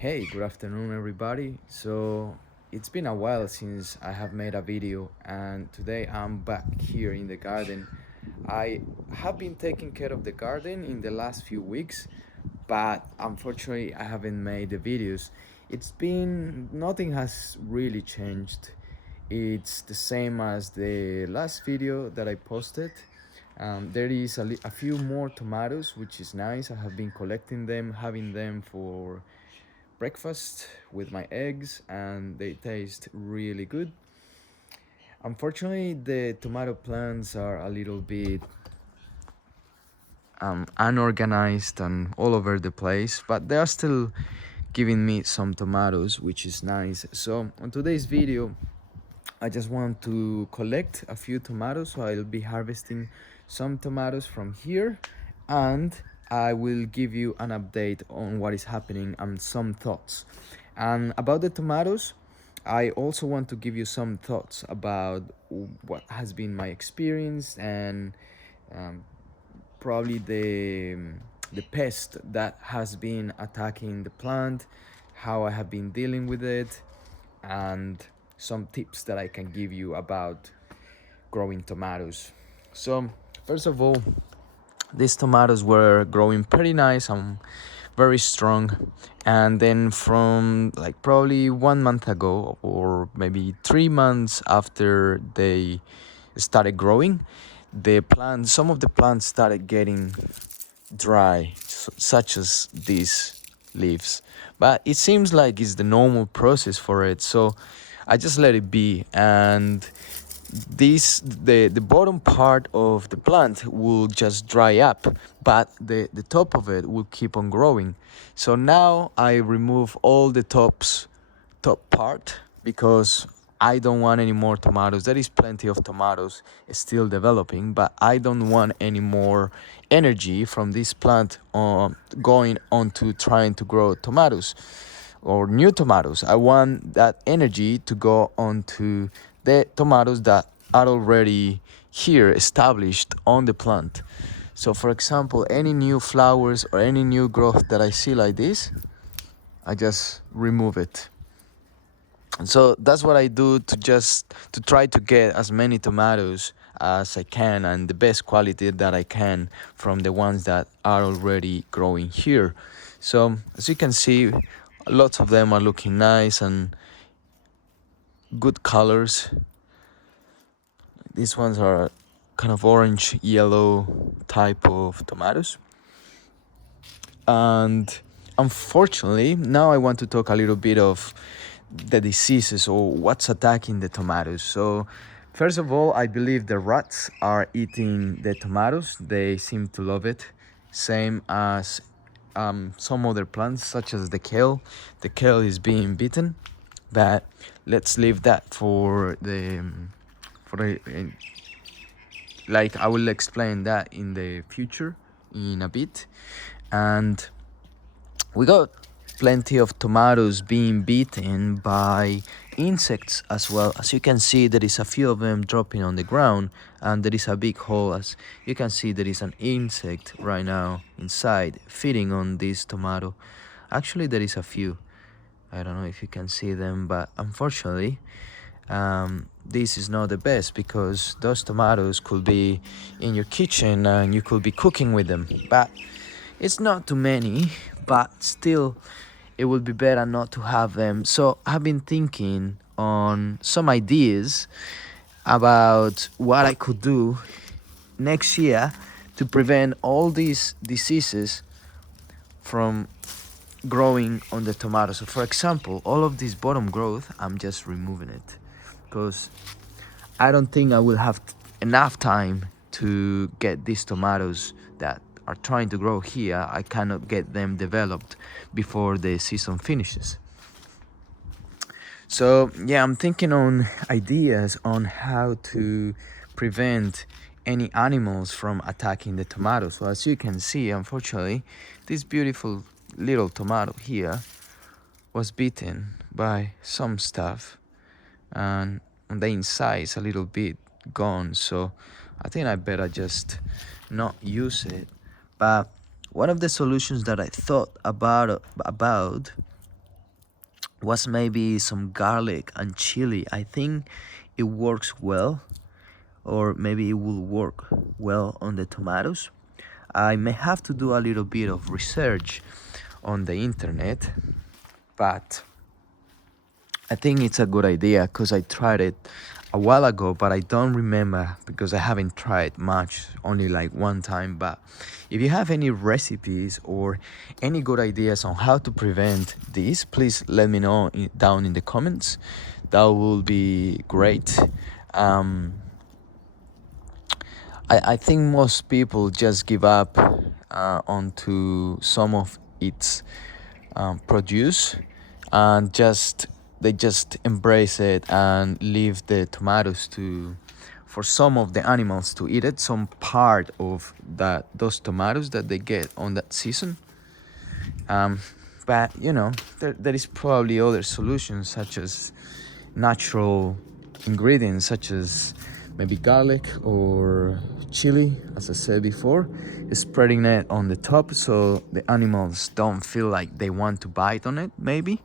Hey, good afternoon, everybody. So, it's been a while since I have made a video, and today I'm back here in the garden. I have been taking care of the garden in the last few weeks, but unfortunately, I haven't made the videos. It's been nothing has really changed. It's the same as the last video that I posted. There is a few more tomatoes, which is nice. I have been collecting them, having them for breakfast with my eggs, and they taste really good. Unfortunately, the tomato plants are a little bit unorganized and all over the place, but they are still giving me some tomatoes, which is nice. So on today's video, I just want to collect a few tomatoes, so I'll be harvesting some tomatoes from here, and I will give you an update on what is happening and some thoughts. And about the tomatoes, I also want to give you some thoughts about what has been my experience and um, probably the pest that has been attacking the plant, how I have been dealing with it, and some tips that I can give you about growing tomatoes. So, first of all, these tomatoes were growing pretty nice and very strong. And then, from like probably 1 month ago, or maybe 3 months after they started growing, some of the plants started getting dry, such as these leaves. But it seems like it's the normal process for it, so I just let it be. And the bottom part of the plant will just dry up, but the top of it will keep on growing. So now I remove all the top part because I don't want any more tomatoes. There is plenty of tomatoes still developing, but I don't want any more energy from this plant going on to trying to grow tomatoes or new tomatoes. I want that energy to go on to the tomatoes that are already here established on the plant. So for example, any new flowers or any new growth that I see like this, I just remove it. So that's what I do to try to get as many tomatoes as I can and the best quality that I can from the ones that are already growing here. So as you can see, lots of them are looking nice and good colors. These ones are kind of orange yellow type of tomatoes. And unfortunately, now I want to talk a little bit of the diseases or what's attacking the tomatoes. So first of all, I believe the rats are eating the tomatoes. They seem to love it, same as some other plants such as the kale. The kale is being beaten, but let's leave that for the like I will explain that in the future in a bit. And we got plenty of tomatoes being beaten by insects as well. As you can see, there is a few of them dropping on the ground, and there is a big hole. As you can see, there is an insect right now inside feeding on this tomato. Actually, there is a few. I don't know if you can see them, but unfortunately this is not the best because those tomatoes could be in your kitchen and you could be cooking with them. But it's not too many, but still it would be better not to have them. So I've been thinking on some ideas about what I could do next year to prevent all these diseases from growing on the tomato. So for example, all of this bottom growth, I'm just removing it because I don't think I will have enough time to get these tomatoes that are trying to grow here. I cannot get them developed before the season finishes. So yeah, I'm thinking on ideas on how to prevent any animals from attacking the tomatoes. So as you can see, unfortunately, this beautiful little tomato here was beaten by some stuff, and on the inside is a little bit gone. So I think I better just not use it. But one of the solutions that I thought about was maybe some garlic and chili. I think it works well, or maybe it will work well on the tomatoes. I may have to do a little bit of research on the internet, but I think it's a good idea because I tried it a while ago, but I don't remember because I haven't tried much, only like one time. But if you have any recipes or any good ideas on how to prevent this, please let me know down in the comments. That will be great. Um, I think most people just give up onto some of its produce, and they just embrace it and leave the tomatoes to for some of the animals to eat it, some part of those tomatoes that they get on that season. um, but there is probably other solutions, such as natural ingredients, such as maybe garlic or chili, as I said before, spreading it on the top so the animals don't feel like they want to bite on it, maybe.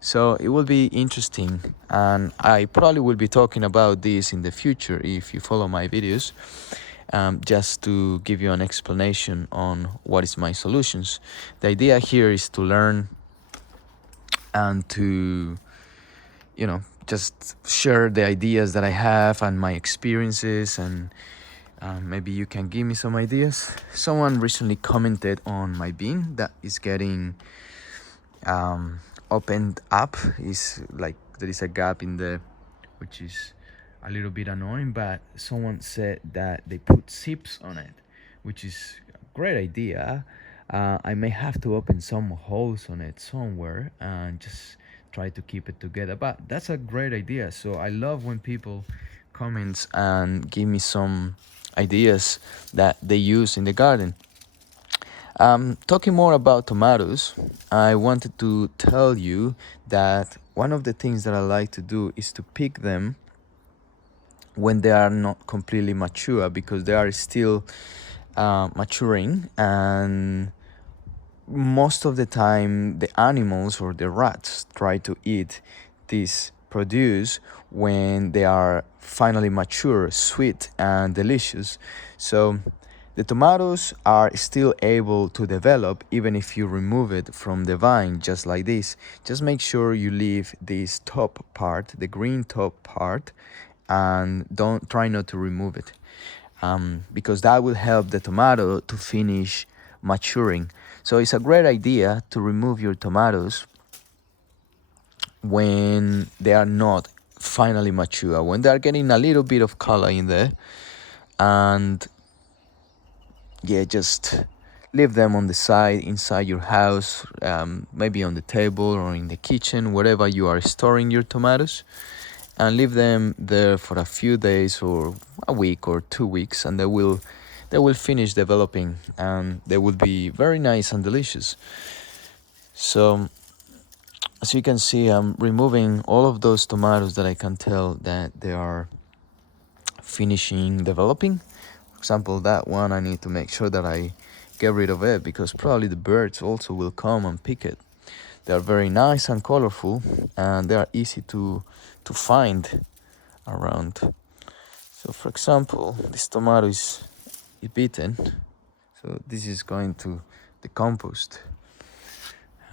So it will be interesting, and I probably will be talking about this in the future if you follow my videos, just to give you an explanation on what is my solutions. The idea here is to learn and to just share the ideas that I have and my experiences, and maybe you can give me some ideas. Someone recently commented on my bin that is getting opened up. Is like there is a gap in there, which is a little bit annoying, but someone said that they put zips on it, which is a great idea. I may have to open some holes on it somewhere and just try to keep it together, but that's a great idea. So I love when people comment and give me some ideas that they use in the garden. Talking more about tomatoes, I wanted to tell you that one of the things that I like to do is to pick them when they are not completely mature, because they are still maturing, and most of the time the animals or the rats try to eat this produce when they are finally mature, sweet and delicious. So the tomatoes are still able to develop even if you remove it from the vine, just like this. Just make sure you leave this top part, the green top part, and don't try not to remove it, because that will help the tomato to finish maturing. So it's a great idea to remove your tomatoes when they are not finally mature, when they are getting a little bit of color in there, and yeah, just leave them on the side inside your house, maybe on the table or in the kitchen, wherever you are storing your tomatoes, and leave them there for a few days or a week or 2 weeks, and they will finish developing, and they will be very nice and delicious. So as you can see, I'm removing all of those tomatoes that I can tell that they are finishing developing. For example, that one, I need to make sure that I get rid of it, because probably the birds also will come and pick it. They are very nice and colorful, and they are easy to find around. So for example, this tomato is beaten, so this is going to the compost.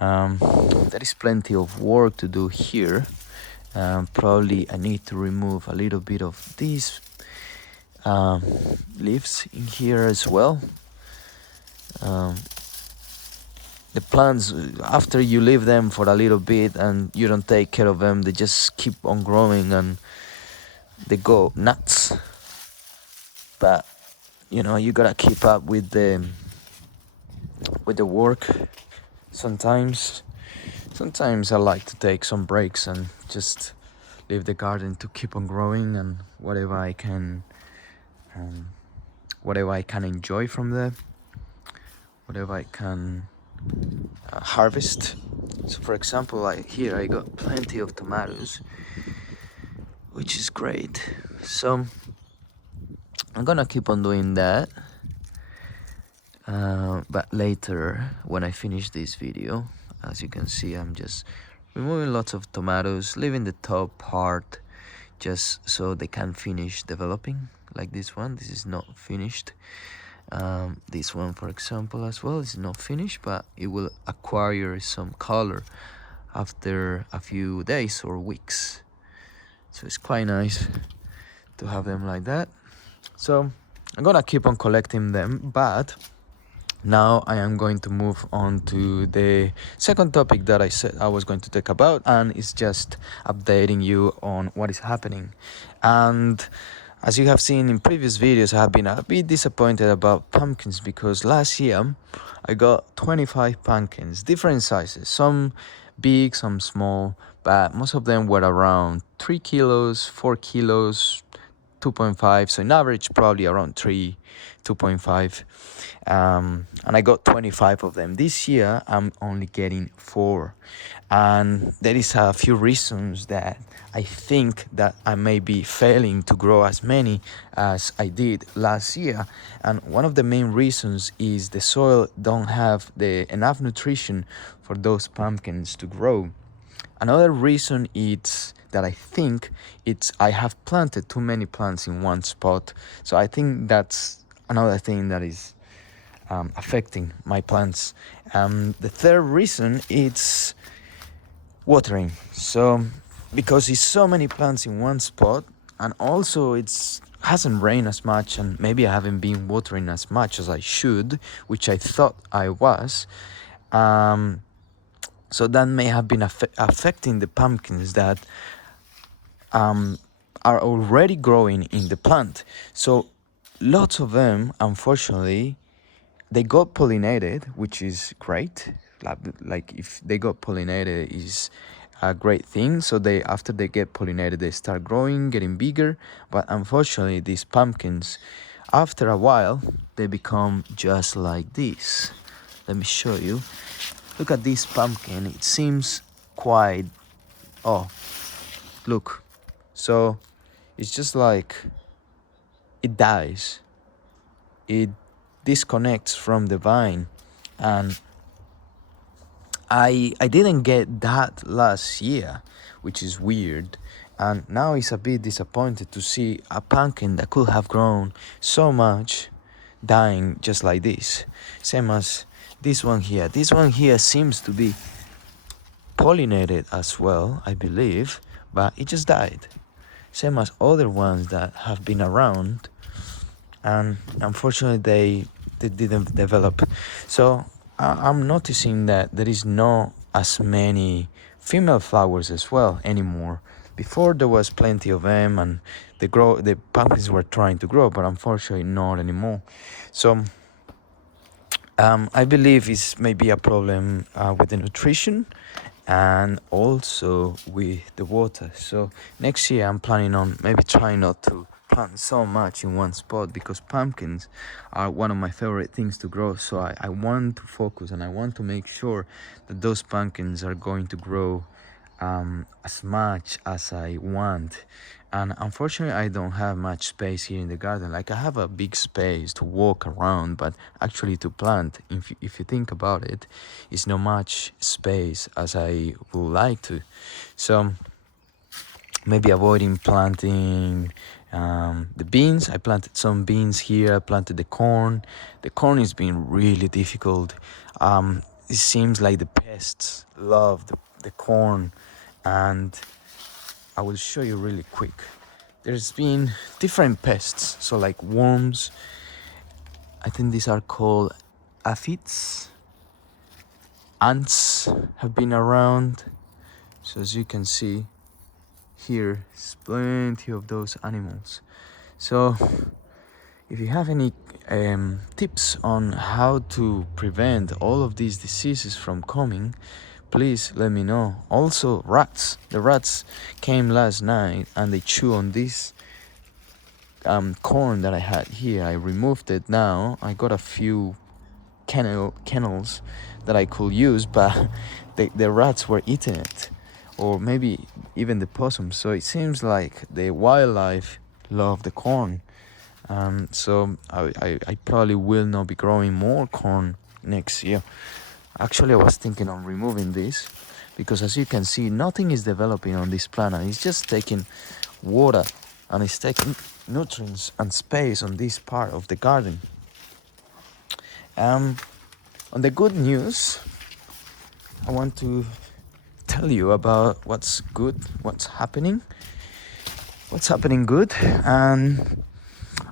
There is plenty of work to do here. Probably I need to remove a little bit of these leaves in here as well. The plants, after you leave them for a little bit and you don't take care of them, they just keep on growing and they go nuts. But you gotta keep up with the work. Sometimes I like to take some breaks and just leave the garden to keep on growing, and whatever I can enjoy from there, whatever I can harvest. So for example, here I got plenty of tomatoes, which is great. So I'm gonna keep on doing that, but later when I finish this video, as you can see, I'm just removing lots of tomatoes, leaving the top part just so they can finish developing. Like this one, this is not finished. This one, for example, as well, is not finished, but it will acquire some color after a few days or weeks. So it's quite nice to have them like that. So I'm gonna keep on collecting them, but now I am going to move on to the second topic that I said I was going to talk about, and it's just updating you on what is happening. And as you have seen in previous videos, I have been a bit disappointed about pumpkins because last year I got 25 pumpkins, different sizes, some big, some small, but most of them were around 3 kilos, 4 kilos, 2.5, so in average probably around 3, 2.5, and I got 25 of them. This year I'm only getting 4, and there is a few reasons that I think that I may be failing to grow as many as I did last year. And one of the main reasons is the soil don't have the enough nutrition for those pumpkins to grow. Another reason is that I think I have planted too many plants in one spot. So I think that's another thing that is affecting my plants. The third reason is watering. So because it's so many plants in one spot, and also it's hasn't rained as much, and maybe I haven't been watering as much as I should, which I thought I was. So that may have been affecting the pumpkins that are already growing in the plant. So lots of them, unfortunately, they got pollinated, which is great. Like if they got pollinated is a great thing. So after they get pollinated, they start growing, getting bigger. But unfortunately, these pumpkins, after a while, they become just like this. Let me show you. Look at this pumpkin. It seems quite... Oh, look. So it's just like it dies. It disconnects from the vine. And I didn't get that last year, which is weird. And now it's a bit disappointed to see a pumpkin that could have grown so much dying just like this. Same as this one here. This one here seems to be pollinated as well, I believe, but it just died. Same as other ones that have been around, and unfortunately they didn't develop. So I'm noticing that there is not as many female flowers as well anymore. Before there was plenty of them, and the pumpkins were trying to grow, but unfortunately not anymore. So I believe it's maybe a problem with the nutrition and also with the water. So next year I'm planning on maybe trying not to plant so much in one spot, because pumpkins are one of my favorite things to grow. So I want to focus, and I want to make sure that those pumpkins are going to grow as much as I want. And unfortunately I don't have much space here in the garden. Like I have a big space to walk around, but actually to plant, if you think about it, it's not much space as I would like to. So maybe avoiding planting the beans. I planted some beans here. I planted the corn. The corn has been really difficult. It seems like the pests love the corn, and I will show you really quick. There's been different pests, so like worms. I think these are called aphids. Ants have been around. So as you can see here, there's plenty of those animals. So if you have any tips on how to prevent all of these diseases from coming, please let me know. Also rats. The rats came last night and they chew on this corn that I had here. I removed it now. I got a few kennels that I could use, but the rats were eating it, or maybe even the possums. So it seems like the wildlife love the corn. So I probably will not be growing more corn next year. Actually, I was thinking on removing this, because as you can see, nothing is developing on this plant, and it's just taking water and it's taking nutrients and space on this part of the garden. On the good news, I want to tell you about what's good, what's happening good. And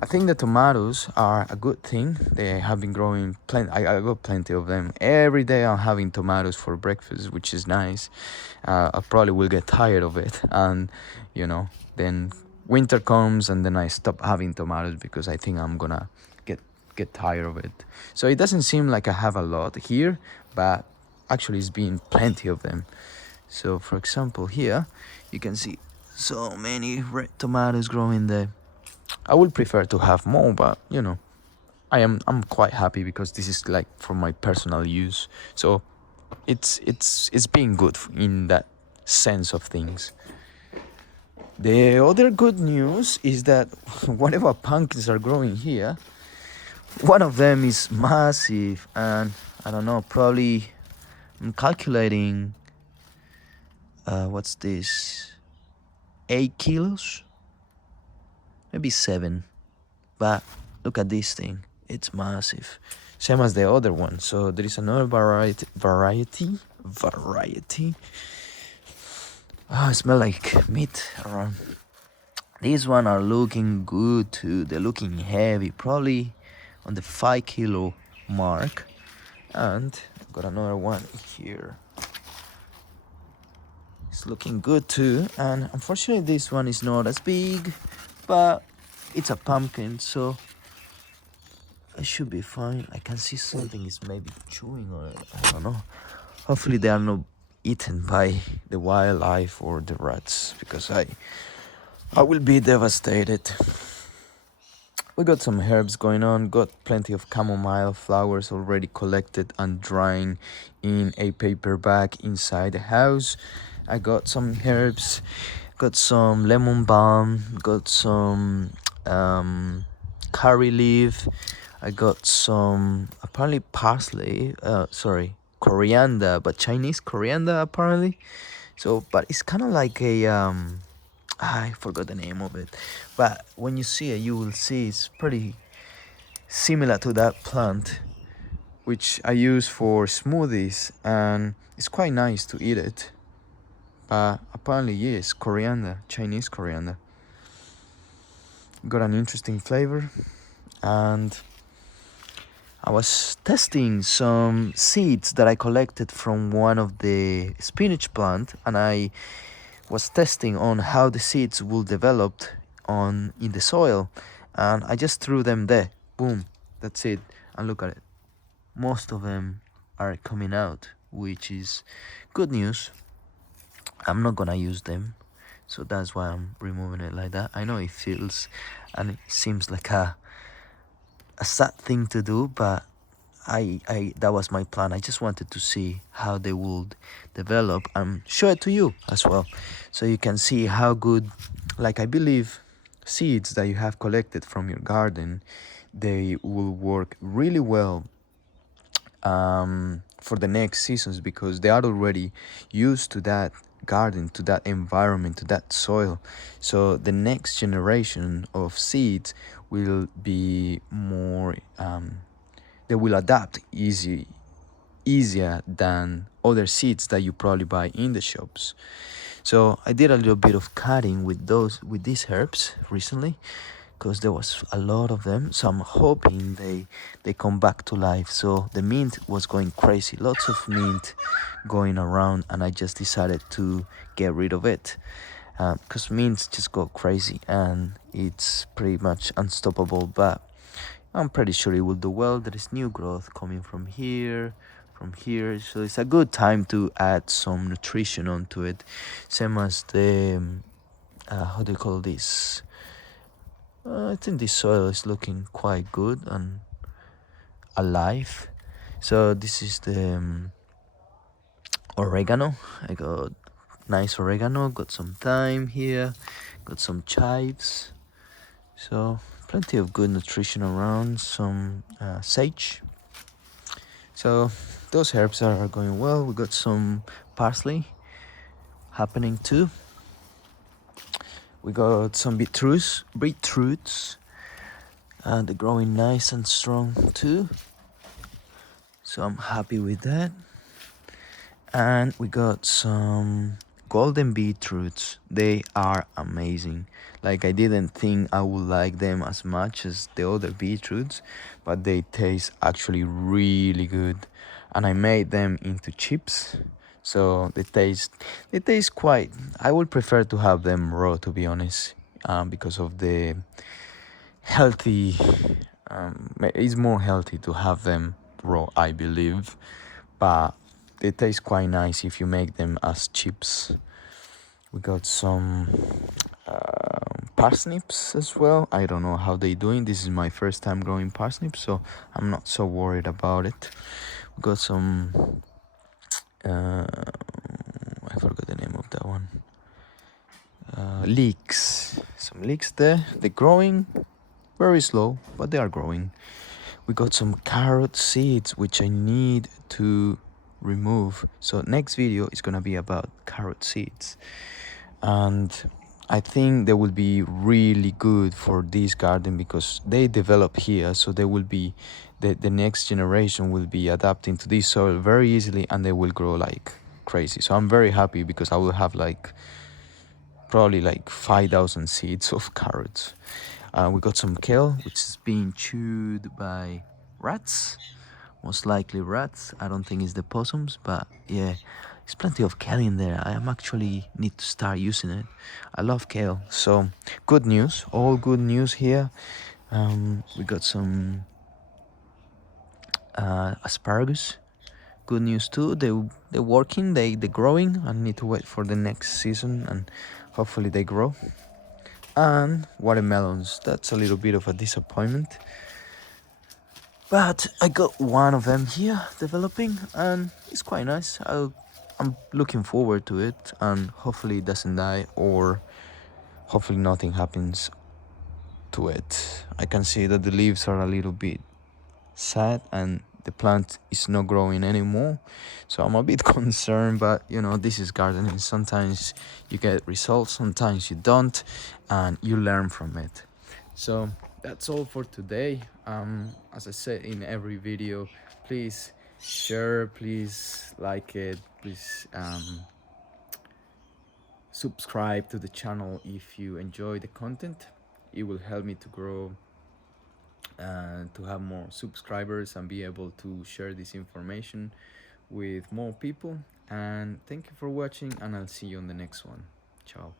I think the tomatoes are a good thing. They have been growing plenty. I got plenty of them. Every day I'm having tomatoes for breakfast, which is nice. I probably will get tired of it, and then winter comes and then I stop having tomatoes because I think I'm gonna get tired of it. So it doesn't seem like I have a lot here, but actually it's been plenty of them. So for example, here you can see so many red tomatoes growing there. I would prefer to have more, but I'm quite happy because this is like for my personal use. So it's been good in that sense of things. The other good news is that whatever pumpkins are growing here, one of them is massive, and I don't know, probably I'm calculating what's this, 8 kilos, maybe 7. But look at this thing, it's massive, same as the other one. So there is another variety. Oh, it smells like meat around. These one are looking good too. They're looking heavy, probably on the 5 kilo mark. And got another one here. It's looking good too. And unfortunately this one is not as big, but it's a pumpkin, so it should be fine. I can see something is maybe chewing on it. I don't know. Hopefully they are not eaten by the wildlife or the rats, because I will be devastated. We got some herbs going on, got plenty of chamomile flowers already collected and drying in a paper bag inside the house. I got some herbs, got some lemon balm, got some curry leaf, I got some apparently parsley, coriander, but Chinese coriander apparently. So, but it's kind of like a I forgot the name of it, but when you see it, you will see it's pretty similar to that plant, which I use for smoothies, and it's quite nice to eat it. But apparently, yes, coriander, Chinese coriander. Got an interesting flavor, and I was testing some seeds that I collected from one of the spinach plant, and I was testing on how the seeds will develop in the soil, and I just threw them there. Boom, that's it. And look at it. Most of them are coming out, which is good news. I'm not gonna use them, so that's why I'm removing it like that. I know it feels and it seems like a sad thing to do, but I that was my plan. I just wanted to see how they would develop and show it to you as well, so you can see how good, like I believe, seeds that you have collected from your garden, they will work really well for the next seasons, because they are already used to that garden, to that environment, to that soil. So the next generation of seeds will be more they will adapt easier than other seeds that you probably buy in the shops. So I did a little bit of cutting with these herbs recently, because there was a lot of them, so I'm hoping they come back to life. So the mint was going crazy, lots of mint going around, and I just decided to get rid of it, because mints just go crazy and it's pretty much unstoppable. But I'm pretty sure it will do well. There is new growth coming from here, so it's a good time to add some nutrition onto it, same as the how do you call this, I think this soil is looking quite good and alive. So this is the oregano. I got nice oregano, got some thyme here, got some chives. So plenty of good nutrition around, some sage. So those herbs are going well. We got some parsley happening too. We got some beetroots, and they're growing nice and strong too. So I'm happy with that. And we got some golden beetroots. They are amazing. Like, I didn't think I would like them as much as the other beetroots, but they taste actually really good. And I made them into chips, so they taste quite. I would prefer to have them raw, to be honest, because of the healthy. It's more healthy to have them raw, I believe, but they taste quite nice if you make them as chips. We got some parsnips as well. I don't know how they doing. This is my first time growing parsnips, so I'm not so worried about it. We got some I forgot the name of that one. Leeks. Some leeks there. They're growing very slow, but they are growing. We got some carrot seeds, which I need to remove. So next video is gonna be about carrot seeds, and I think they will be really good for this garden because they develop here, so they will be the next generation will be adapting to this soil very easily, and they will grow like crazy. So I'm very happy because I will have like probably like 5,000 seeds of carrots. We got some kale, which is being chewed by rats, most likely rats. I don't think it's the possums, but yeah, there's plenty of kale in there. I am actually need to start using it. I love kale. So good news, all good news here. We got some asparagus. Good news too. They're working. They're growing. I need to wait for the next season, and hopefully they grow. And watermelons. That's a little bit of a disappointment, but I got one of them here developing, and it's quite nice. I'm looking forward to it, and hopefully it doesn't die, or hopefully nothing happens to it. I can see that the leaves are a little bit sad and the plant is not growing anymore, so I'm a bit concerned, but you know, this is gardening. Sometimes you get results, sometimes you don't, and you learn from it. So that's all for today. As I said in every video, please share, please like it, please subscribe to the channel if you enjoy the content. It will help me to grow and to have more subscribers and be able to share this information with more people. And thank you for watching, and I'll see you on the next one. Ciao.